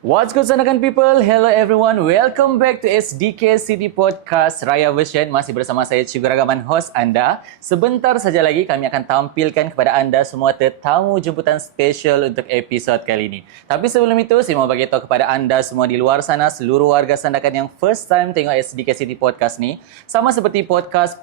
What's good Sandakan people? Hello everyone. Welcome back to SDK City Podcast Raya Version. Masih bersama saya Cikgu Ragaman, host anda. Sebentar saja lagi kami akan tampilkan kepada anda semua tetamu jemputan special untuk episod kali ini. Tapi sebelum itu, saya mau bagi tahu kepada anda semua di luar sana, seluruh warga Sandakan yang first time tengok SDK City Podcast ni, sama seperti podcast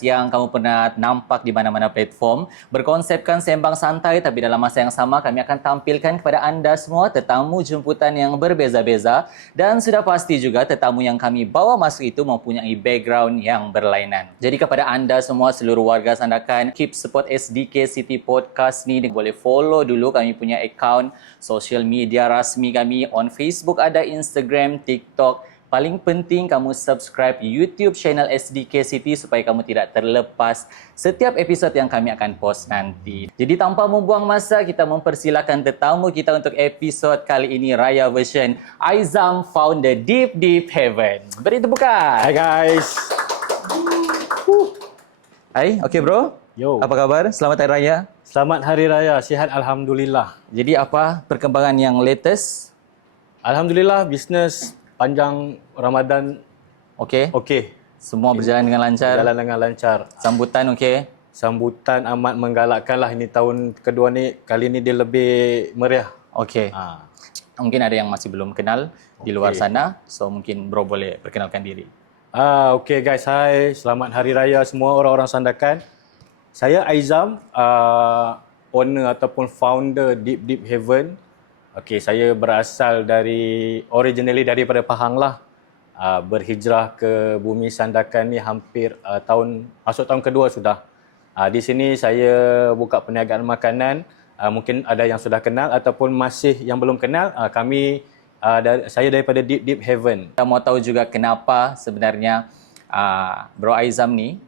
yang kamu pernah nampak di mana-mana platform, berkonsepkan sembang santai, tapi dalam masa yang sama kami akan tampilkan kepada anda semua tetamu jemputan yang berbeza-beza, dan sudah pasti juga tetamu yang kami bawa masuk itu mempunyai background yang berlainan. Jadi kepada anda semua seluruh warga Sandakan, keep support SDK City Podcast ni. Boleh follow dulu kami punya account social media rasmi kami on Facebook, ada Instagram, TikTok. Paling penting kamu subscribe YouTube channel SDK City supaya kamu tidak terlepas setiap episod yang kami akan post nanti. Jadi tanpa membuang masa, kita mempersilakan tetamu kita untuk episod kali ini Raya Version. Aizam found the deep heaven. Beri tepukan. Hai guys. Hai, okay bro? Yo. Apa kabar? Selamat Hari Raya. Selamat Hari Raya. Sihat Alhamdulillah. Jadi apa perkembangan yang latest? Alhamdulillah bisnes panjang Ramadan Okey. okey. Semua berjalan dengan lancar. Jalan dengan lancar. Sambutan okey. Sambutan amat menggalakkan lah. Ini tahun kedua ni, kali ni dia lebih meriah. Okey. Mungkin ada yang masih belum kenal di luar sana, so mungkin bro boleh perkenalkan diri. Okey guys, hai. Selamat Hari Raya semua orang-orang Sandakan. Saya Aizam, owner ataupun founder Deep Heaven. Okey, saya berasal originally daripada Pahang lah. Berhijrah ke bumi Sandakan ni hampir masuk tahun kedua sudah. Di sini saya buka perniagaan makanan. Mungkin ada yang sudah kenal ataupun masih yang belum kenal. Saya daripada Deep Heaven. Kita mau tahu juga kenapa sebenarnya Bro Aizam ni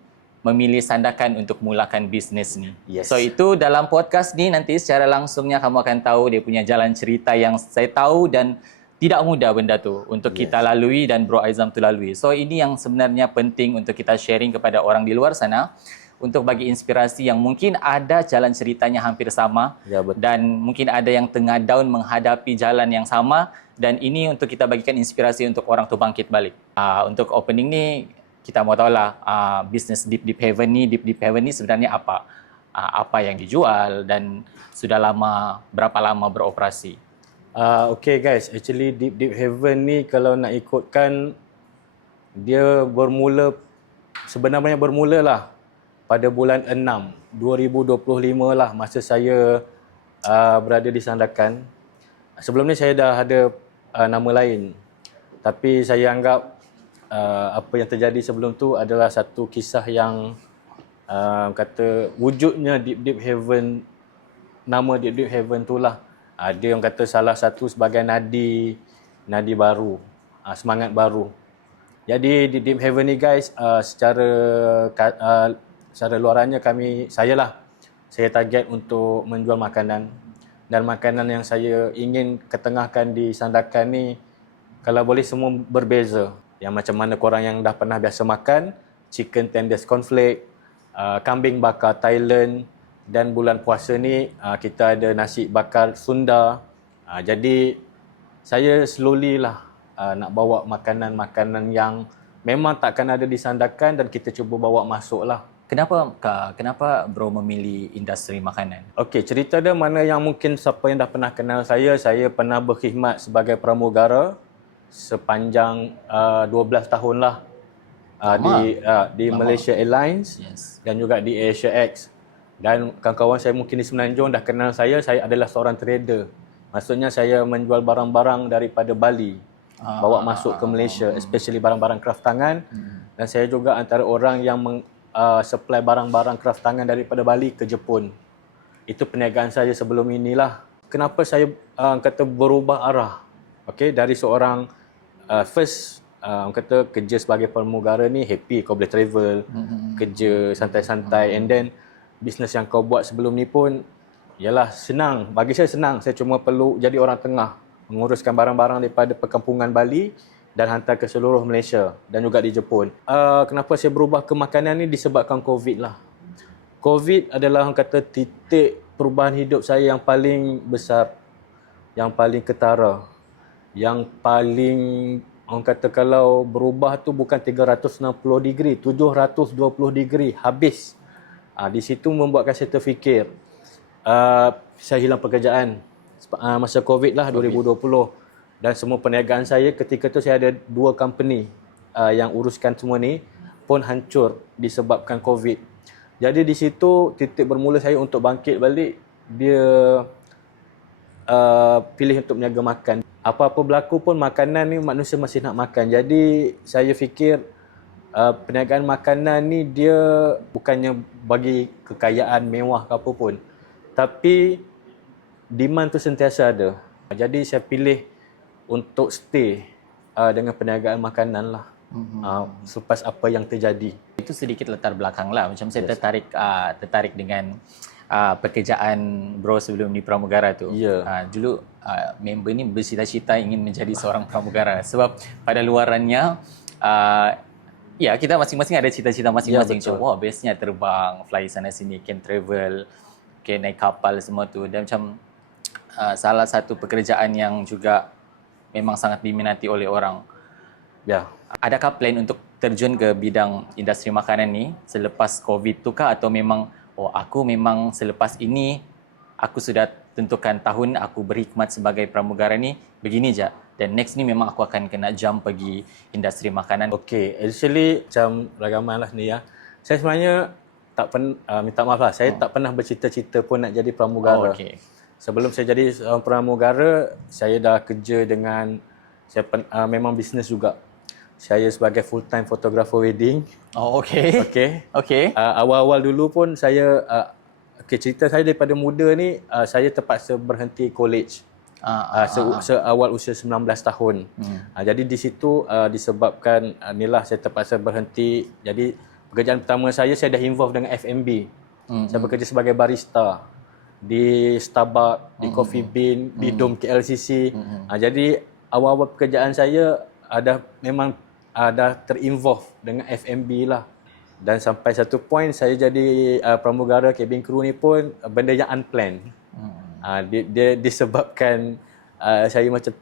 memilih Sandakan untuk mulakan bisnes ni. Yes. So itu dalam podcast ni nanti secara langsungnya kamu akan tahu dia punya jalan cerita yang saya tahu, dan tidak mudah benda tu untuk kita lalui dan Bro Aizam tu lalui. So ini yang sebenarnya penting untuk kita sharing kepada orang di luar sana, untuk bagi inspirasi yang mungkin ada jalan ceritanya hampir sama, Ya, betul. dan mungkin ada yang tengah down menghadapi jalan yang sama, dan ini untuk kita bagikan inspirasi untuk orang tu bangkit balik. Untuk opening ni kita mau tahulah bisnes Deep Heaven ni sebenarnya apa? Apa yang dijual dan sudah berapa lama beroperasi? Okay guys, actually Deep Heaven ni kalau nak ikutkan, dia sebenarnya bermula lah pada bulan 6 2025 lah, masa saya berada di Sandakan. Sebelum ni saya dah ada nama lain, tapi saya anggap apa yang terjadi sebelum tu adalah satu kisah yang kata wujudnya Deep Heaven, nama Deep Heaven tu lah. Dia yang kata salah satu sebagai nadi baru, semangat baru. Jadi di Deep Heaven ni guys, secara luarannya saya target untuk menjual makanan, dan makanan yang saya ingin ketengahkan di Sandakan ni kalau boleh semua berbeza. Yang macam mana korang yang dah pernah biasa makan, chicken tenders cornflake, kambing bakar Thailand, dan bulan puasa ni kita ada nasi bakar Sunda. Jadi saya slowly lah nak bawa makanan-makanan yang memang takkan ada di Sandakan, dan kita cuba bawa masuk lah. Kenapa bro memilih industri makanan? Okey, cerita dia mana yang mungkin siapa yang dah pernah kenal saya pernah berkhidmat sebagai pramugara sepanjang 12 tahun lah di Malaysia Airlines, Yes. dan juga di Asia X. Dan kawan-kawan saya mungkin di Semenanjung dah kenal saya adalah seorang trader. Maksudnya saya menjual barang-barang daripada Bali, bawa masuk ke Malaysia, especially barang-barang craft tangan. Dan saya juga antara orang yang supply barang-barang craft tangan daripada Bali ke Jepun. Itu perniagaan saya sebelum inilah. Kenapa saya kata berubah arah? Okey, dari seorang kata kerja sebagai pramugara ni happy, kau boleh travel, kerja santai-santai, and then bisnes yang kau buat sebelum ni pun yalah senang. Bagi saya senang, saya cuma perlu jadi orang tengah, menguruskan barang-barang daripada perkampungan Bali dan hantar ke seluruh Malaysia dan juga di Jepun. Kenapa saya berubah ke makanan ni disebabkan COVID lah. COVID adalah orang kata titik perubahan hidup saya yang paling besar, yang paling ketara. Yang paling orang kata kalau berubah tu bukan 360 degree, 720 degree habis. Di situ membuatkan saya terfikir, saya hilang pekerjaan masa COVID lah 2020. Dan semua perniagaan saya ketika tu saya ada 2 company yang uruskan semua ni pun hancur disebabkan COVID. Jadi di situ titik bermula saya untuk bangkit balik, dia pilih untuk meniaga makan. Apa-apa berlaku pun makanan ni manusia masih nak makan. Jadi saya fikir perniagaan makanan ni dia bukannya bagi kekayaan mewah ke apa pun. Tapi demand tu sentiasa ada. Jadi saya pilih untuk stay dengan perniagaan makanan lah. Selepas apa yang terjadi. Itu sedikit latar belakang lah. Macam saya tertarik dengan pekerjaan bro sebelum di pramugara tu. Dulu member ni bercita-cita ingin menjadi seorang pramugara sebab pada luarannya kita masing-masing ada cita-cita masing-masing. Wah, bestnya terbang, fly sana sini, can travel, can naik kapal semua tu. Dan macam salah satu pekerjaan yang juga memang sangat diminati oleh orang. Adakah plan untuk terjun ke bidang industri makanan ni selepas COVID tu kah, atau memang aku memang selepas ini aku sudah tentukan tahun aku berkhidmat sebagai pramugara ni begini je, dan next ni memang aku akan kena jump pergi industri makanan? Okay, actually macam ragaman lah ni ya. Saya sebenarnya tak minta maaf lah, saya tak pernah bercita-cita pun nak jadi pramugara. Sebelum saya jadi seorang pramugara, saya dah kerja dengan, saya memang bisnes juga. Saya sebagai full time photographer wedding. Awal-awal dulu pun saya cerita saya daripada muda ni, saya terpaksa berhenti college. Seawal usia 19 tahun. Jadi di situ disebabkan inilah saya terpaksa berhenti. Jadi pekerjaan pertama saya dah involve dengan F&B. Saya bekerja sebagai barista di Starbucks, di Coffee Bean, di Dome KLCC. Jadi awal-awal pekerjaan saya memang dah terinvolve dengan F&B lah. Dan sampai satu point saya jadi pramugara cabin crew ni pun benda yang unplanned. Dia disebabkan saya macam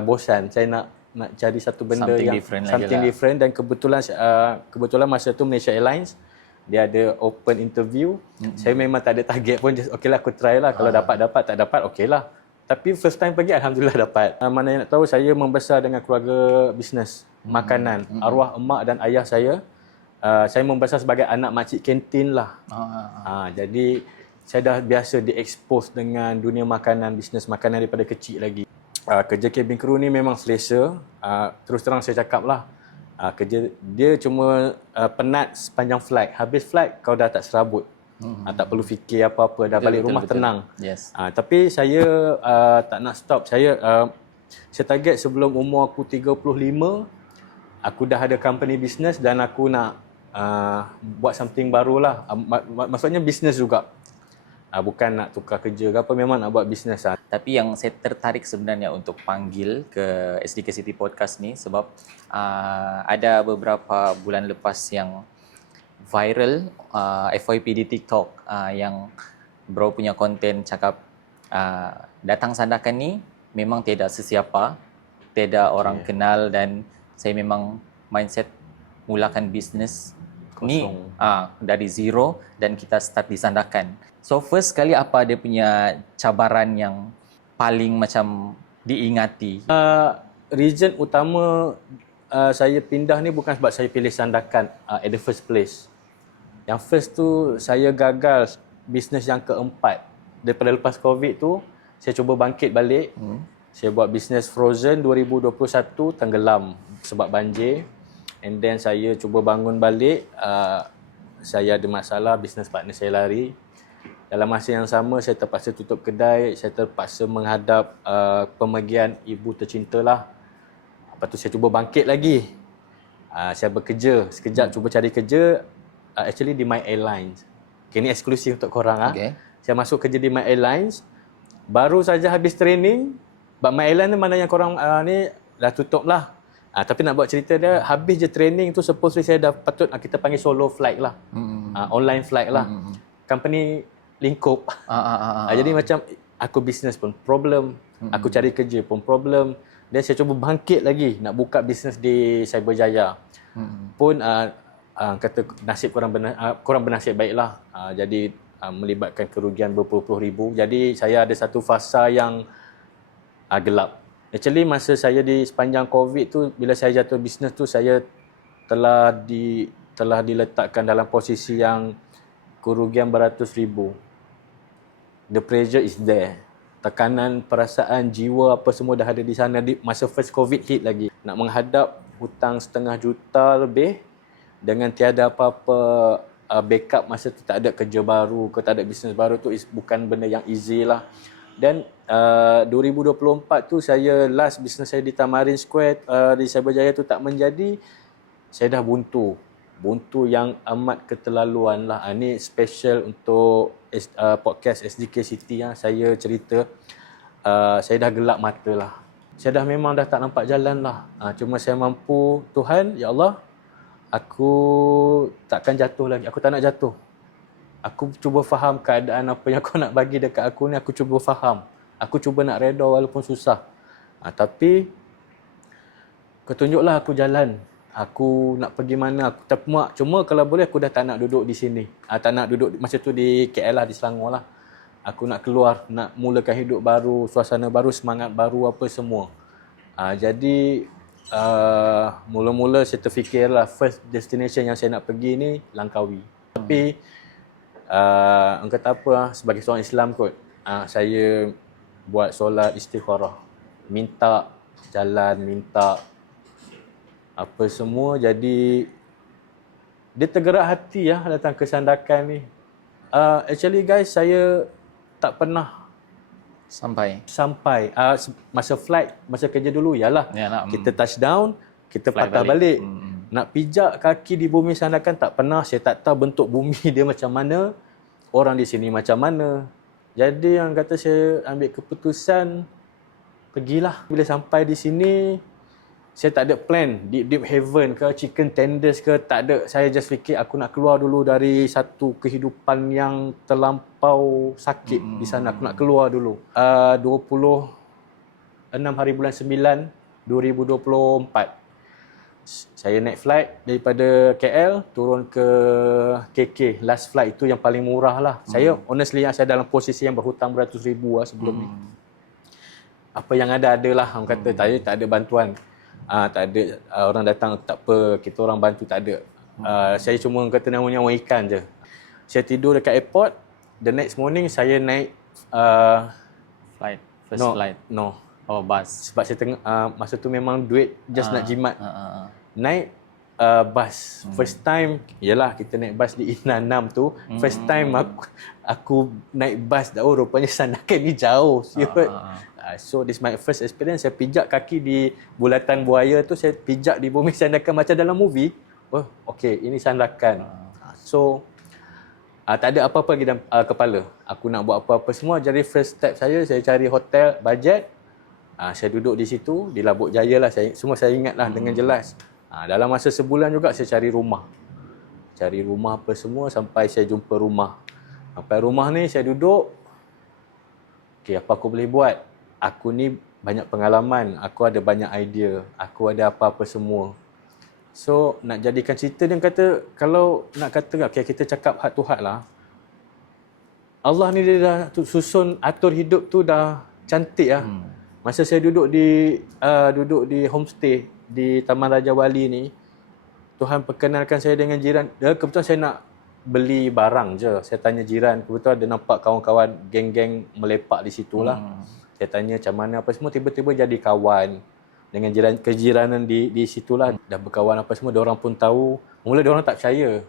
bosan. Saya nak cari satu benda something different. Dan kebetulan masa tu Malaysia Airlines dia ada open interview. Saya memang tak ada target pun, just okeylah aku try lah. Kalau dapat, tak dapat okeylah. Tapi first time pergi alhamdulillah dapat. Mana yang nak tahu, saya membesar dengan keluarga bisnes makanan. Arwah emak dan ayah saya. Saya membesar sebagai anak makcik kantin lah. Jadi saya dah biasa di-expose dengan dunia makanan, bisnes makanan daripada kecil lagi. Kerja cabin crew ni memang selesa. Terus terang saya cakap lah. Kerja dia cuma penat sepanjang flight. Habis flight kau dah tak serabut. Tak perlu fikir apa-apa, dah balik rumah tenang. Tapi saya tak nak stop. Saya target sebelum umur aku 35, aku dah ada company business dan aku nak buat something baru lah. Maksudnya business juga. Bukan nak tukar kerja ke apa, memang nak buat business lah. Tapi yang saya tertarik sebenarnya untuk panggil ke SDK City Podcast ni sebab ada beberapa bulan lepas yang viral FYP di TikTok yang bro punya konten cakap datang sandakan ni memang tidak sesiapa, tidak orang kenal, dan saya memang mindset mulakan bisnes ni dari zero dan kita start di sandakan. So first kali apa dia punya cabaran yang paling macam diingati? Reason utama saya pindah ni bukan sebab saya pilih sandakan at the first place. Yang first tu saya gagal bisnes yang keempat. Daripada lepas COVID tu, saya cuba bangkit balik. Saya buat bisnes frozen 2021 tenggelam sebab banjir. And then saya cuba bangun balik. Saya ada masalah, bisnes partner saya lari. Dalam masa yang sama, saya terpaksa tutup kedai. Saya terpaksa menghadap pemergian ibu tercinta lah. Lepas tu saya cuba bangkit lagi. Saya bekerja. Sekejap cuba cari kerja. Actually di My Airlines. Okay, ni eksklusif untuk korang. Saya masuk kerja di My Airlines. Baru saja habis training. But My Airlines ni mana yang korang ni dah tutup lah. Tapi nak buat cerita dia, habis je training tu supposedly saya dah patut kita panggil solo flight lah. Online flight lah. Company lingkup. Jadi macam aku bisnes pun problem. Aku cari kerja pun problem. Dan saya cuba bangkit lagi nak buka bisnes di Cyberjaya. Pun kata nasib kurang bernasib baiklah. Jadi melibatkan kerugian berpuluh-puluh ribu. Jadi saya ada satu fasa yang gelap. Actually masa saya di sepanjang COVID tu, bila saya jatuh bisnes tu, saya telah diletakkan dalam posisi yang kerugian beratus ribu. The pressure is there. Tekanan perasaan, jiwa apa semua dah ada di sana di masa first COVID hit lagi. Nak menghadap hutang 500,000 lebih dengan tiada apa-apa backup masa tu, tak ada kerja baru ke tak ada bisnes baru tu, bukan benda yang easy lah. Dan 2024 tu saya last bisnes saya di Tamarin Square di Cyberjaya tu tak menjadi. Saya dah buntu yang amat keterlaluan lah. Ni special untuk podcast SDK City yang saya cerita. Saya dah gelap mata lah. Saya memang dah tak nampak jalan lah. Cuma saya mampu, Tuhan, ya Allah, aku takkan jatuh lagi. Aku tak nak jatuh. Aku cuba faham keadaan apa yang kau nak bagi dekat aku ni. Aku cuba faham. Aku cuba nak reda walaupun susah. Tapi kau tunjuklah aku jalan. Aku nak pergi mana, aku tak muak. Cuma kalau boleh aku dah tak nak duduk di sini. Tak nak duduk masa tu di KL lah, di Selangor lah. Aku nak keluar, nak mulakan hidup baru, suasana baru, semangat baru apa semua. Jadi mula-mula saya terfikirlah first destination yang saya nak pergi ni Langkawi. Tapi orang kata apa, sebagai seorang Islam kot, saya buat solat istikharah. Minta jalan, minta apa semua. Jadi dia tergerak hati datang ke Sandakan ni. Actually guys, saya tak pernah sampai masa flight, masa kerja dulu kita touchdown, kita patah balik. Nak pijak kaki di bumi Sandakan tak pernah. Saya tak tahu bentuk bumi dia macam mana, orang di sini macam mana. Jadi yang kata saya ambil keputusan, pergilah. Bila sampai di sini, saya tak ada plan deep heaven ke chicken tenders ke, tak ada. Saya just fikir aku nak keluar dulu dari satu kehidupan yang terlampau sakit di sana. Aku nak keluar dulu. 26 hari bulan 9 2024. Saya naik flight daripada KL turun ke KK. Last flight itu yang paling murah lah. Saya honestly saya dalam posisi yang berhutang beratus ribu sebelum ni. Apa yang ada adalah orang kata tak ada bantuan. Tak ada orang datang, tak apa, kita orang bantu, tak ada. Saya cuma kata namanya orang ikan je. Saya tidur dekat airport. The next morning saya naik flight. No. Oh, bus. Sebab saya tengah masa tu memang duit just nak jimat. Naik bus. First time, yalah kita naik bus di Inanam tu. First time aku naik bus dah. Oh, rupanya Sandakan ni jauh. So this my first experience. Saya pijak kaki di bulatan buaya tu, saya pijak di bumi Sandakan macam dalam movie. Oh, okey, ini Sandakan. So tak ada apa-apa lagi dalam kepala. Aku nak buat apa-apa semua. Jadi first step saya cari hotel budget. Saya duduk di situ, di Labuk Jaya lah. Semua saya ingat lah dengan jelas. Dalam masa sebulan juga saya cari rumah. Cari rumah apa semua sampai saya jumpa rumah. Sampai rumah ni saya duduk. Okey, apa aku boleh buat? Aku ni banyak pengalaman, aku ada banyak idea, aku ada apa-apa semua. So, nak jadikan cerita, dia kata, kalau nak kata, okay, kita cakap heart to heart lah. Allah ni dia dah susun, atur hidup tu dah cantik lah. Masa saya duduk di homestay di Taman Raja Wali ni, Tuhan perkenalkan saya dengan jiran. Kebetulan saya nak beli barang je. Saya tanya jiran, kebetulan ada nampak kawan-kawan geng-geng melepak di situ lah. Saya tanya macam mana apa semua, tiba-tiba jadi kawan dengan kejiranan di situlah. Dah berkawan apa semua, diorang pun tahu. Mula diorang tak percaya.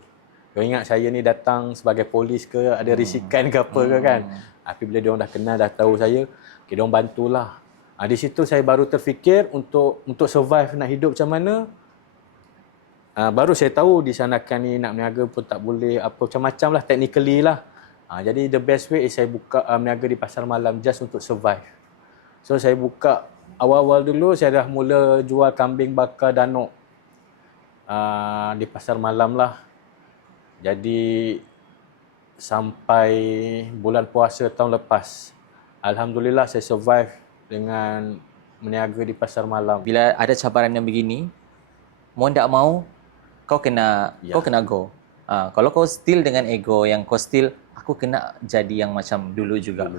Diorang ingat saya ni datang sebagai polis ke, ada risikan ke apa ke kan. Tapi bila diorang dah kenal, dah tahu saya, okay, diorang bantulah. Di situ saya baru terfikir untuk survive, nak hidup macam mana. Baru saya tahu di Sandakan ni nak berniaga pun tak boleh, apa macam-macam lah, technically lah. Jadi the best way is saya buka berniaga di pasar malam just untuk survive. So saya buka awal-awal dulu, saya dah mula jual kambing bakar danok di pasar malam lah. Jadi sampai bulan puasa tahun lepas, alhamdulillah saya survive dengan meniaga di pasar malam. Bila ada cabaran yang begini, mau tak mau, kau kena go. Kalau kau still dengan ego yang kau still, aku kena jadi yang macam dulu juga.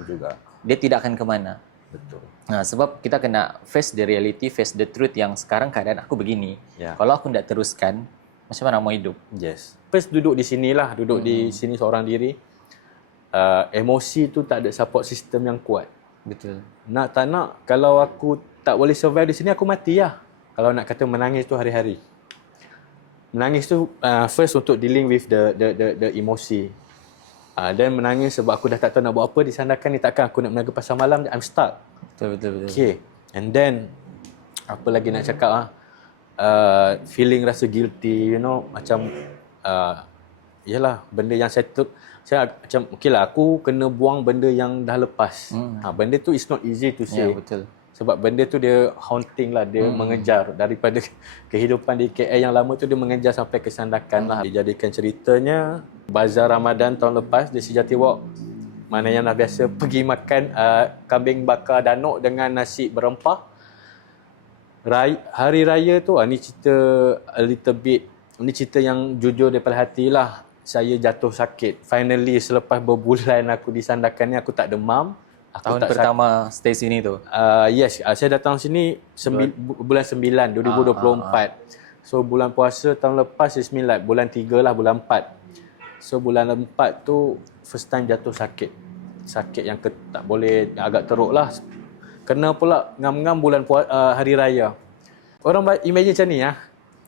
Dia tidak akan ke mana. Betul. Sebab kita kena face the reality, face the truth yang sekarang keadaan aku begini. Kalau aku tidak teruskan, macam mana mau hidup? Yes. First duduk di sinilah, di sini seorang diri. Emosi tu tak ada support system yang kuat. Betul. Nak tak nak, kalau aku tak boleh survive di sini, aku mati lah. Kalau nak kata menangis tu hari-hari. Menangis tu first untuk dealing with the emosi. Dan menangis sebab aku dah tak tahu nak buat apa di Sandakan ni, takkan aku nak meniaga pasar malam, I'm stuck. Betul. Okay. And then apa lagi nak cakap feeling rasa guilty, macam yalah, benda yang saya macam okeylah, aku kena buang benda yang dah lepas. Benda tu is not easy to say. Betul. Sebab benda tu dia haunting lah, dia mengejar daripada kehidupan di KL yang lama tu, dia mengejar sampai ke Sandakan lah. Dijadikan ceritanya Bazar Ramadan tahun lepas di Sejati Walk, mana yang dah biasa pergi makan kambing bakar danuk dengan nasi berempah. Hari raya tu, ni cerita a little bit, ni cerita yang jujur daripada hati lah. Saya jatuh sakit. Finally selepas berbulan aku di Sandakan ni, aku tak demam. Tahun pertama stay sini tu? Yes, saya datang sini bulan 9, 2024. So bulan puasa tahun lepas is bulan 3 lah, bulan 4. So bulan 4 tu first time jatuh sakit. Sakit yang tak boleh, agak teruk lah. Kena pula ngam-ngam bulan hari raya. Orang imagine macam ni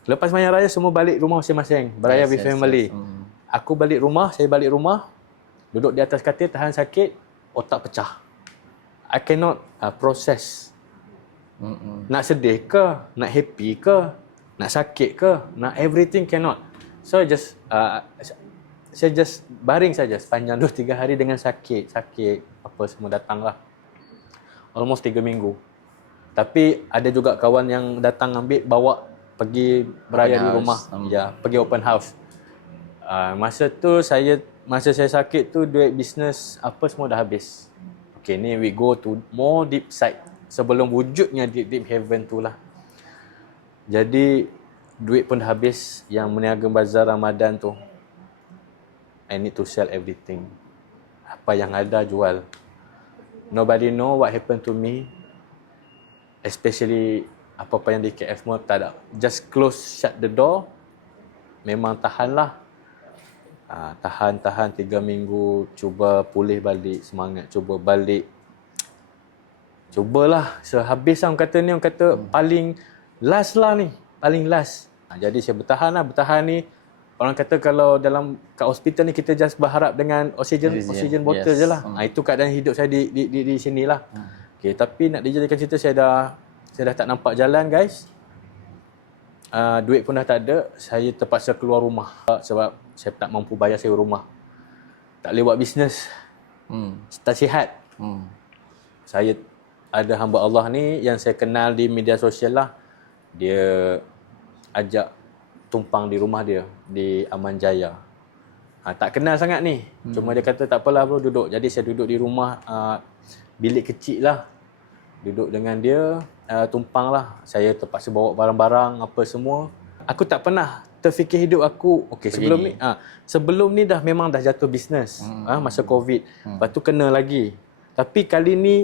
Lepas main raya semua balik rumah masing-masing, beraya with family. Aku balik rumah, saya balik rumah, duduk di atas katil tahan sakit, otak pecah. I cannot process. Nak sedih ke, nak happy ke, nak sakit ke, nak everything cannot. So saya just baring saja sepanjang 2-3 hari dengan sakit apa semua datanglah. Almost 3 minggu. Tapi ada juga kawan yang datang ambil bawa pergi beraya di rumah. Pergi open house. Masa saya sakit tu, duit bisnes apa semua dah habis. Okay, ni we go to more deep side. Sebelum wujudnya deep heaven tu lah. Jadi, duit pun dah habis. Yang meniaga bazar Ramadan tu, I need to sell everything. Apa yang ada, jual. Nobody know what happened to me. Especially apa-apa yang di KF semua, tak ada. Just close, shut the door. Memang tahan lah. Tahan 3 minggu, cuba pulih balik semangat, cuba balik. Cubalah sehabis orang kata paling last lah ni, paling last. Jadi saya bertahan ni. Orang kata kalau kat hospital ni kita just berharap dengan oksigen botol je lah. Itu keadaan hidup saya di sinilah. Okay, tapi nak dijadikan cerita, saya dah tak nampak jalan, guys. Duit pun dah tak ada. Saya terpaksa keluar rumah sebab saya tak mampu bayar sewa rumah. Tak boleh buat bisnes. Tak sihat. Saya ada hamba Allah ni yang saya kenal di media sosial lah. Dia ajak tumpang di rumah dia di Aman Jaya. Tak kenal sangat ni. Cuma dia kata tak apalah bro, duduk. Jadi saya duduk di rumah, bilik kecil lah. Duduk dengan dia, tumpang lah. Saya terpaksa bawa barang-barang apa semua. Aku tak pernah terfikir hidup aku, okey, sebelum ni dah memang dah jatuh bisnes. Masa COVID. Lepas tu kena lagi. Tapi kali ni,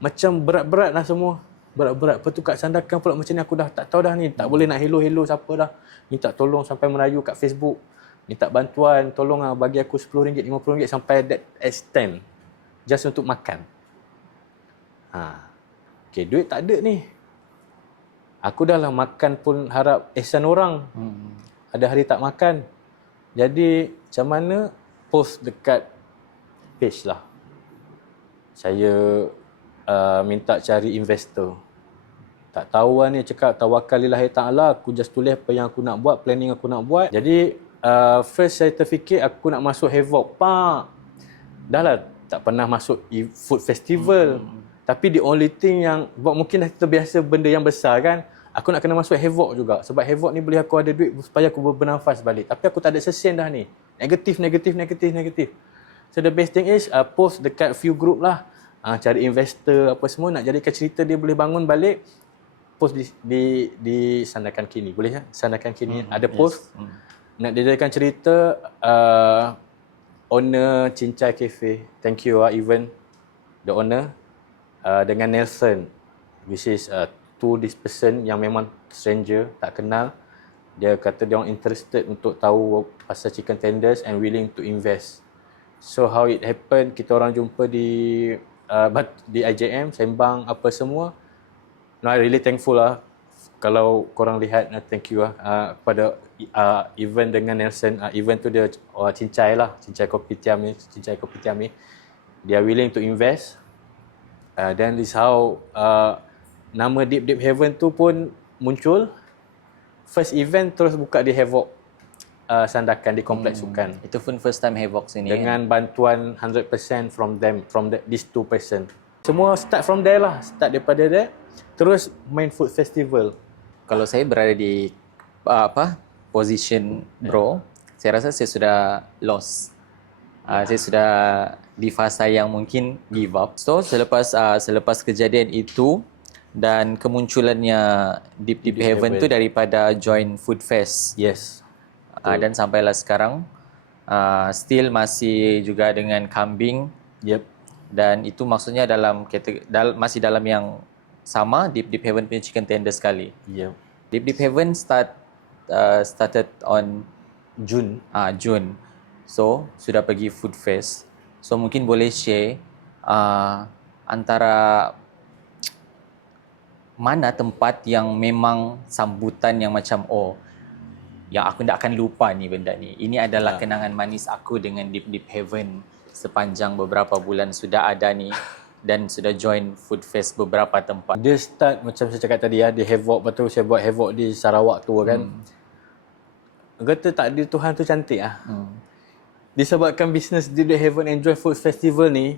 macam berat-berat lah semua. Berat-berat. Lepas tu kat Sandakan pula macam ni, aku dah tak tahu dah ni. Tak boleh nak hello-hello siapa dah. Minta tolong sampai merayu kat Facebook. Minta bantuan, tolong bagi aku RM10, RM50 sampai that extent. Just untuk makan. Okay, duit tak ada ni. Aku dah lah makan pun harap ihsan orang. Ada hari tak makan. Jadi macam mana, post dekat page lah. Saya minta cari investor. Tak tahu lah ni, cakap tawakalillahi ta'ala. Aku just tulis apa yang aku nak buat, planning aku nak buat. Jadi first saya terfikir aku nak masuk Havoc. Dah lah tak pernah masuk food festival. Tapi the only thing yang mungkin dah terbiasa benda yang besar kan. Aku nak kena masuk Havoc juga. Sebab Havoc ni boleh aku ada duit supaya aku bernafas balik. Tapi aku tak ada sesen dah ni. Negatif. So the best thing is post dekat few group lah. cari investor apa semua, nak jadikan cerita dia boleh bangun balik, post di Sandakan Kini. Boleh ya? Sandakan Kini ada post. Nak dijadikan cerita owner Cincai Cafe. Thank you Even, the owner, dengan Nelson, which is to this person yang memang stranger, tak kenal. Dia kata dia orang interested untuk tahu pasal chicken tenders and willing to invest. So how it happened, kita orang jumpa di IJM, sembang apa semua. No, I really thankful lah. Kalau korang lihat, thank you lah kepada Even dengan Nelson. Even tu dia Cincai lah, Cincai Kopitiam ni. Dia willing to invest. Then this how nama Deep Deep Heaven tu pun muncul. First event terus buka di Havoc Sandakan di Kompleks Sukan. Itu pun first time Havoc sini. Dengan bantuan 100% from these two person. Semua start from there lah. Start daripada there. Terus main food festival. Kalau saya berada di position bro, saya rasa saya sudah lost. Saya sudah di fasa yang mungkin give up. So selepas kejadian itu dan kemunculannya Deep Deep Heaven tu daripada join Food Fest. Yes. Dan sampailah sekarang still masih juga dengan kambing. Yep. Dan itu maksudnya masih dalam yang sama, Deep Deep Heaven punya chicken tender sekali. Yep. Deep Deep Heaven started on June. June. So sudah pergi Food Fest. So mungkin boleh share antara mana tempat yang memang sambutan yang macam yang aku tak akan lupa ni benda ni. Ini adalah kenangan manis aku dengan Deep Deep Heaven sepanjang beberapa bulan sudah ada ni dan sudah join Food Fest beberapa tempat. Dia start macam saya cakap tadi di Havoc, betul saya buat Havoc di Sarawak tu kan. Kata takdir Tuhan tu cantik ah. Disebabkan bisnes Deep Deep Heaven Enjoy Food Festival ni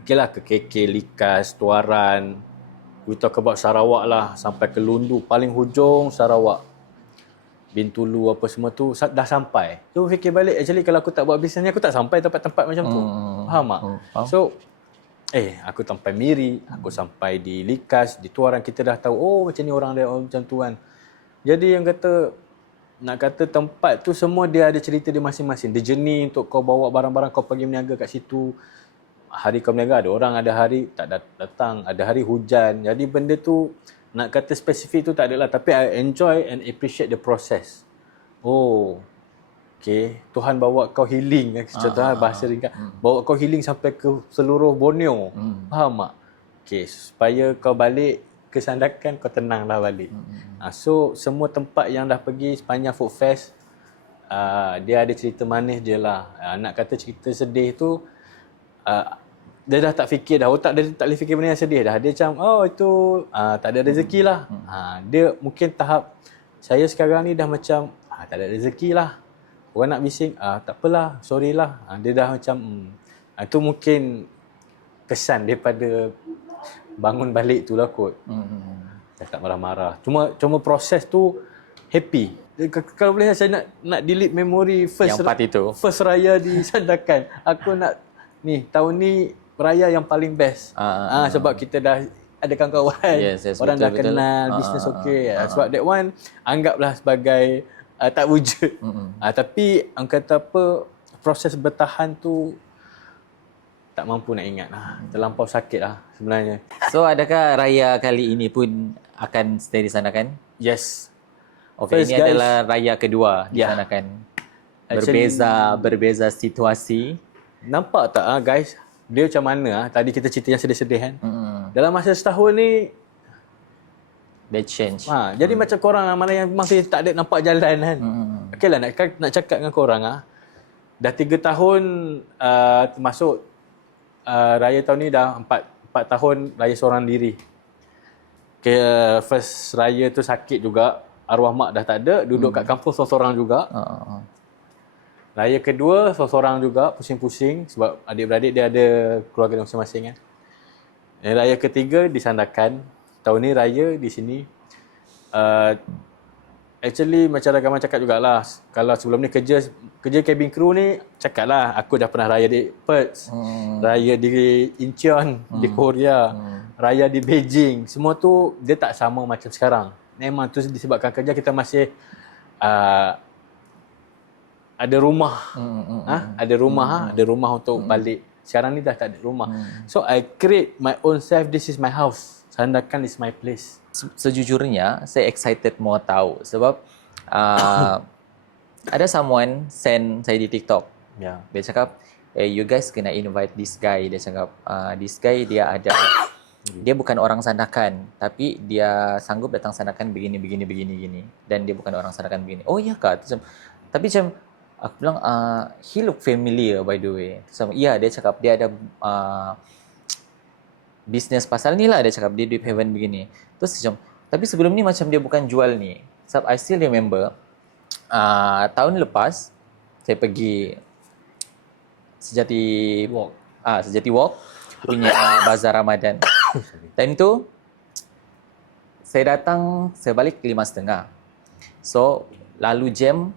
ke KK, Likas, Tuaran, we talk about Sarawak lah, sampai ke Lundu, paling hujung Sarawak, Bintulu apa semua tu dah sampai. So fikir balik, actually kalau aku tak buat bisnes ni, aku tak sampai tempat-tempat macam tu. Faham tak? So aku sampai Miri, aku sampai di Likas, di Tuaran, kita dah tahu macam ni orang dia macam tu kan. Jadi yang nak kata tempat tu semua dia ada cerita dia masing-masing. Dia journey untuk kau bawa barang-barang kau pergi berniaga kat situ. Hari kau berniaga ada orang, ada hari tak datang, ada hari hujan. Jadi benda tu nak kata spesifik tu tak adalah, tapi I enjoy and appreciate the process. Okay, Tuhan bawa kau healing, contoh bahasa ringkas, bawa kau healing sampai ke seluruh Borneo. Faham tak? Okay, supaya kau balik ke Sandakan, kau tenanglah balik. So semua tempat yang dah pergi sepanjang Food Fest, dia ada cerita manis dia lah. Nak kata cerita sedih tu, dia dah tak fikir dah, otak dia tak boleh fikir benda yang sedih dah. Dia macam itu tak ada rezeki lah. Dia mungkin tahap saya sekarang ni dah macam tak ada rezeki lah. Orang nak bising, tak apalah, sorry lah. Dia dah macam itu mungkin kesan daripada bangun balik tu lah kot. Dah tak marah-marah. Cuma proses tu happy. Kalau boleh saya nak delete memori yang part itu. First raya di Sandakan. Aku nak ni tahun ni raya yang paling best. Sebab kita dah ada kawan-kawan. Yes, orang betul, dah kenal, bisnes okey. Sebab that one anggaplah sebagai tak wujud. Tapi orang kata apa, proses bertahan tu tak mampu nak ingat lah. Terlampau sakit lah sebenarnya. So adakah raya kali ini pun akan stay di Sandakan? Yes. Okay, ini adalah raya kedua di Sandakan. Berbeza situasi. Nampak tak guys, dia macam mana tadi kita cerita yang sedih-sedih kan. Dalam masa setahun ni they change. Jadi macam korang mana yang masih tak ada nampak jalan kan. Okeylah nak cakap dengan korang dah 3 tahun termasuk raya tahun ni dah 4 tahun raya seorang diri. First raya tu sakit juga, arwah mak dah tak ada, duduk kat kampung seorang-seorang juga. Raya kedua seorang-seorang juga, pusing-pusing sebab adik-beradik dia ada keluarga masing-masing kan. Raya ketiga di Sandakan. Tahun ni raya di sini. Actually macam Ragaman cakap jugalah, kalau sebelum ni kerja cabin crew ni, cakap lah aku dah pernah raya di Perth, raya di Incheon di Korea, raya di Beijing. Semua tu dia tak sama macam sekarang. Memang tu disebabkan kerja kita masih ada rumah. Ada rumah untuk balik. Sekarang ni dah tak ada rumah. So I create my own self, this is my house. Sandakan is my place. Sejujurnya saya excited mau tahu sebab ada someone send saya di TikTok. Ya. Dia cakap, you guys kena invite this guy. Dia cakap, this guy dia dia bukan orang Sandakan, tapi dia sanggup datang Sandakan begini. Dan dia bukan orang Sandakan begini. Oh iya kah? Tapi macam aku bilang, he look familiar by the way. Ya, dia cakap dia ada bisnes pasal ni lah. Dia cakap dia Deep Heaven begini. Terus macam, tapi sebelum ni macam dia bukan jual ni. Sebab I still remember tahun lepas saya pergi Sejati Walk punya bazar Ramadan. Time tu saya balik 5.30. So lalu jam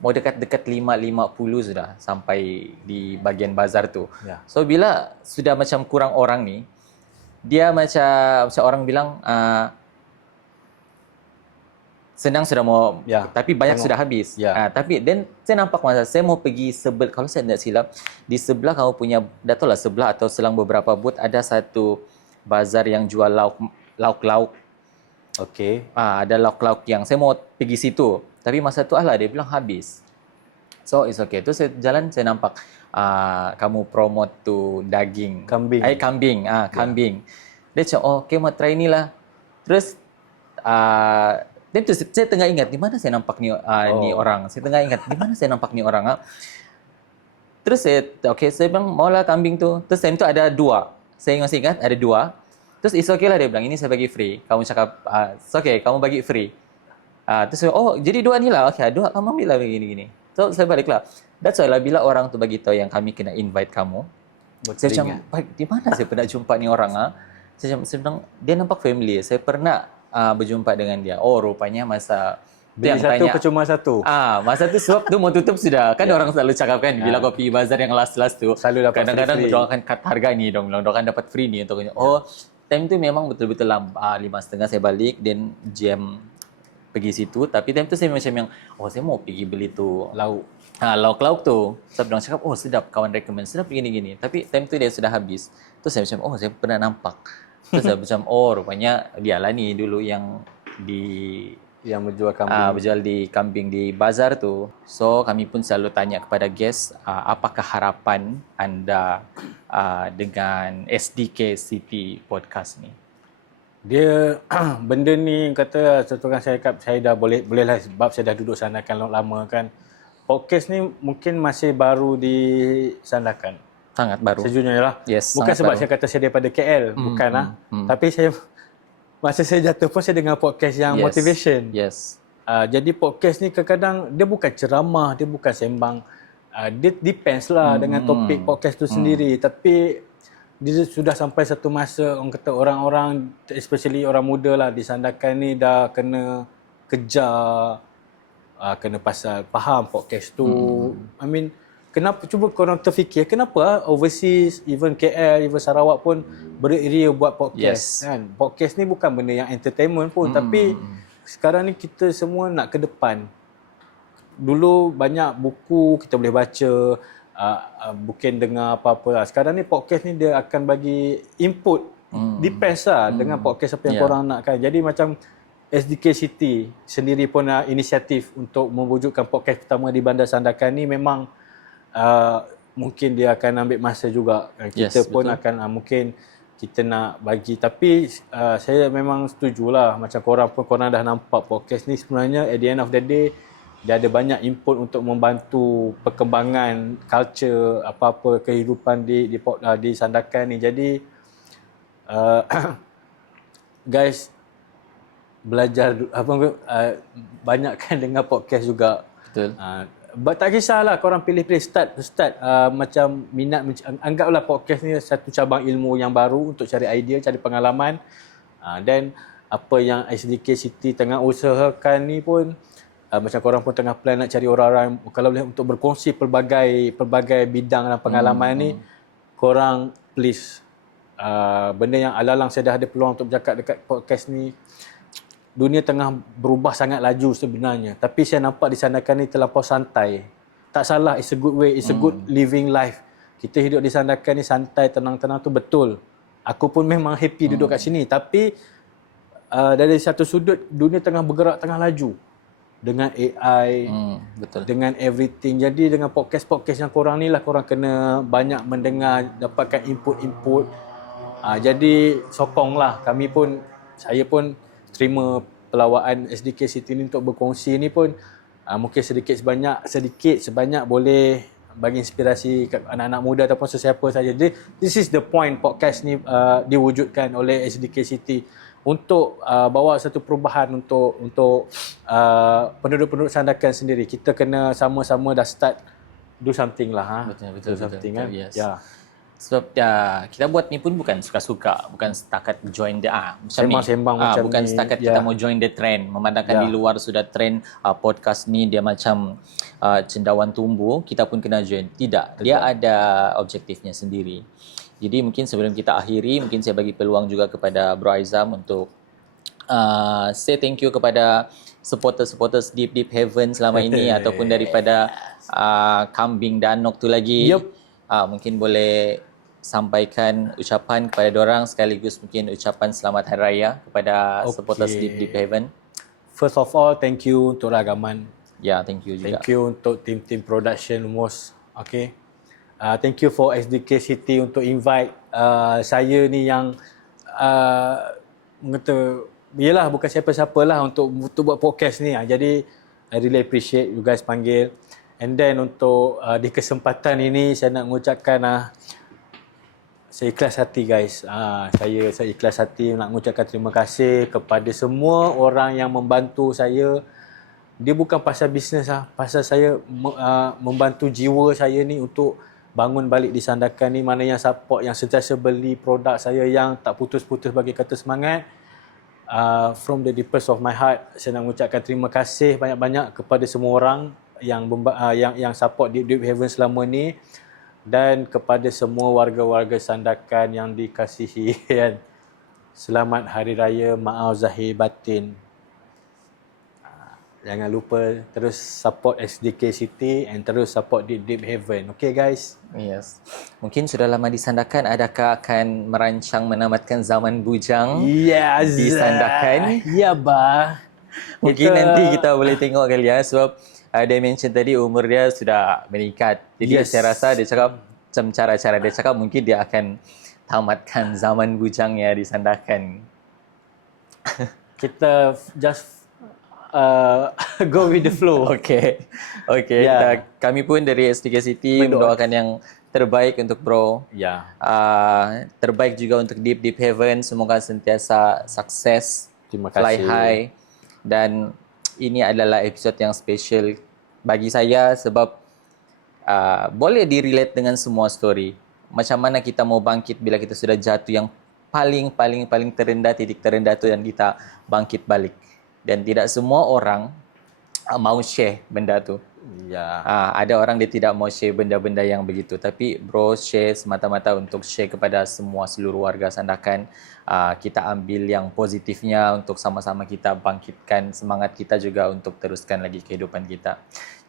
mau dekat 5.50 sudah sampai di bahagian bazar tu. Ya. So bila sudah macam kurang orang ni, dia macam orang bilang senang sudah mau, tapi banyak sudah habis. Tapi then saya nampak masa saya mau pergi kalau saya tidak silap, di sebelah kamu punya, dah tahu lah sebelah atau selang beberapa booth ada satu bazar yang jual lauk-lauk. Okey. Ada lauk-lauk yang saya mau pergi situ. Tapi masa tu dia bilang habis. So it's okay. Tu saya jalan, saya nampak kamu promote tu daging. Kambing. Kambing. Dia cakap, okay mau try ni lah. Terus dan tu saya tengah ingat di mana saya nampak ni orang. Saya tengah ingat di mana saya nampak ni orang. Terus saya bilang maulah kambing tu. Terus time tu ada 2. Saya masih ingat ada 2. Terus it's okay lah, dia bilang ini saya bagi free. Kamu cakap it's okay, kamu bagi free. Terus saya, jadi 2 ni lah. Okay, 2 kamu ambil lah begini. So saya baliklah. That's why lah bila orang tu bagi tahu yang kami kena invite kamu. Saya macam, di mana saya pernah jumpa ni orang? Saya bilang dia nampak familiar. Saya pernah berjumpa dengan dia. Oh, rupanya masa beli satu percuma satu. Masa tu sebab tu mau tutup sudah. Kan orang selalu cakap kan bila kau pergi bazar yang last tu, selalu dapat kadang-kadang dia akan cut harga ni dong. Dia akan dapat free ni untuk time tu memang betul-betul 5.30 saya balik dan jam pergi situ. Tapi time tu saya macam yang saya mau pergi beli tu lauk-lauk tu. Sebab orang cakap sedap, kawan recommend sedap gini-gini. Tapi time tu dia sudah habis. Terus saya macam saya pernah nampak. Terus saya macam rupanya dialah ni dulu yang menjual kambing. Berjual di kambing di bazar tu. So kami pun selalu tanya kepada guest, apakah harapan anda dengan SDK City Podcast ni? Dia benda ni kata contohkan saya dah bolehlah sebab saya dah duduk Sandakan lama kan. Podcast ni mungkin masih baru di Sandakan. Sangat baru. Sejujurnya lah. Yes, bukan sebab baru. saya kata saya daripada KL, bukanlah. Tapi masa saya jatuh pun saya dengar podcast yang motivation. Yes. Jadi podcast ni kadang-kadang dia bukan ceramah, dia bukan sembang. Dia depends lah dengan topik podcast tu sendiri. Tapi dia sudah sampai satu masa orang kata orang-orang, especially orang muda lah di Sandakan ni dah kena kejar, kena pasal faham podcast tu. I mean, kenapa cuba korang terfikir kenapa overseas, even KL, even Sarawak pun beria buat podcast kan. Podcast ni bukan benda yang entertainment pun, tapi sekarang ni kita semua nak ke depan. Dulu banyak buku kita boleh baca, bukan dengar apa-apa lah. Sekarang ni podcast ni dia akan bagi input, depends lah dengan podcast apa yang korang nak kan. Jadi macam SDK City sendiri pun inisiatif untuk mewujudkan podcast pertama di Bandar Sandakan ni memang mungkin dia akan ambil masa juga. Kita pun betul. Akan mungkin kita nak bagi, tapi saya memang setujulah macam korang dah nampak podcast ni sebenarnya at the end of the day dia ada banyak input untuk membantu perkembangan culture apa-apa kehidupan di Sandakan ni. Jadi guys, belajar banyakkan dengar podcast juga. Betul. Tak kisahlah korang pilih-pilih start macam minat, anggaplah podcast ni satu cabang ilmu yang baru untuk cari idea, cari pengalaman. Dan apa yang SDK City tengah usahakan ni pun macam korang pun tengah plan nak cari orang-orang kalau boleh untuk berkongsi pelbagai bidang dan pengalaman ni, korang please benda yang alalang saya dah ada peluang untuk bercakap dekat podcast ni. Dunia tengah berubah sangat laju sebenarnya, tapi saya nampak di Sandakan ni terlampau santai. Tak salah, it's a good way, it's a good living life. Kita hidup di Sandakan ni santai, tenang-tenang tu betul. Aku pun memang happy duduk kat sini, tapi dari satu sudut dunia tengah bergerak, tengah laju dengan AI, betul. dengan everything. Jadi dengan podcast yang korang ni lah, korang kena banyak mendengar, dapatkan input-input. Jadi sokonglah, saya pun terima pelawaan SDK City ni untuk berkongsi ni pun mungkin sedikit sebanyak boleh bagi inspirasi kat anak-anak muda ataupun sesiapa saja. This is the point podcast ni diwujudkan oleh SDK City untuk bawa satu perubahan untuk penduduk-penduduk Sandakan sendiri. Kita kena sama-sama dah start do something lah. Betul. Kan? Yes. Ya. Sebab kita buat ni pun bukan suka-suka, bukan setakat join the macam Sembang-sembang macam bukan ni. setakat kita mau join the trend, memandangkan di luar sudah trend podcast ni dia macam cendawan tumbuh, kita pun kena join. Tidak, dia ada objektifnya sendiri. Jadi mungkin sebelum kita akhiri, mungkin saya bagi peluang juga kepada Bro Aizam untuk say thank you kepada supporters Deep Heaven selama ini ataupun daripada Kambing Danok tu lagi. Mungkin boleh sampaikan ucapan kepada dorang, sekaligus mungkin ucapan selamat Hari Raya kepada supporters Deep Heaven. First of all, thank you untuk Ragaman. Ya, thank you juga. Thank you untuk tim production most. Okay. Thank you for SDK City untuk invite saya ni yang yelah bukan siapa-siapa lah untuk buat podcast ni. Jadi I really appreciate you guys panggil. And then untuk di kesempatan ini saya nak mengucapkan saya ikhlas hati guys. Saya ikhlas hati nak mengucapkan terima kasih kepada semua orang yang membantu saya. Dia bukan pasal bisnes pasal saya membantu jiwa saya ni untuk bangun balik di Sandakan ni. Mana yang support, yang sentiasa beli produk saya, yang tak putus-putus bagi kata semangat. From the deepest of my heart, saya nak mengucapkan terima kasih banyak-banyak kepada semua orang yang support Deep Heaven selama ni, dan kepada semua warga-warga Sandakan yang dikasihi. Selamat Hari Raya, maaf zahir batin. Jangan lupa terus support SDK City and terus support Deep Heaven. Okay guys? Yes. Mungkin sudah lama di Sandakan, adakah akan merancang menamatkan zaman bujang di Sandakan? Ya bah. Mungkin nanti kita boleh tengok kali sebab dia mention tadi umur dia sudah meningkat. Jadi saya rasa dia cakap macam cara-cara dia cakap mungkin dia akan tamatkan zaman bujangnya di Sandakan. Kita just go with the flow. Okay. Kami pun dari SDK City mendoakan yang terbaik untuk Bro. Terbaik juga untuk Deep Heaven. Semoga sentiasa sukses. Terima kasih. Fly high. Dan ini adalah episod yang special bagi saya sebab boleh direlate dengan semua story. Macam mana kita mau bangkit bila kita sudah jatuh yang paling terendah, titik terendah tu, dan kita bangkit balik. Dan tidak semua orang mau share benda tu. Ada orang dia tidak mau share benda-benda yang begitu. Tapi Bro share semata-mata untuk share kepada seluruh warga Sandakan. Kita ambil yang positifnya untuk sama-sama kita bangkitkan semangat kita juga untuk teruskan lagi kehidupan kita.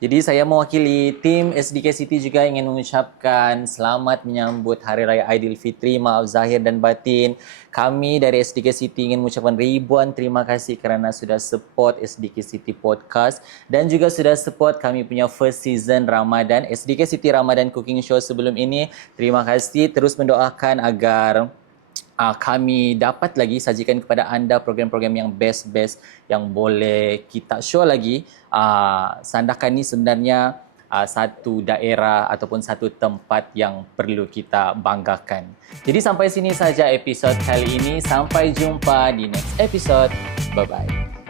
Jadi saya mewakili tim SDK City juga ingin mengucapkan selamat menyambut Hari Raya Aidilfitri, maaf zahir dan batin. Kami dari SDK City ingin mengucapkan ribuan terima kasih kerana sudah support SDK City Podcast dan juga sudah support kami punya first season Ramadan, SDK City Ramadan Cooking Show sebelum ini. Terima kasih, terus mendoakan agar kami dapat lagi sajikan kepada anda program-program yang best yang boleh kita show lagi. Sandakan ni sebenarnya satu daerah ataupun satu tempat yang perlu kita banggakan. Jadi sampai sini saja episod kali ini. Sampai jumpa di next episode. Bye-bye.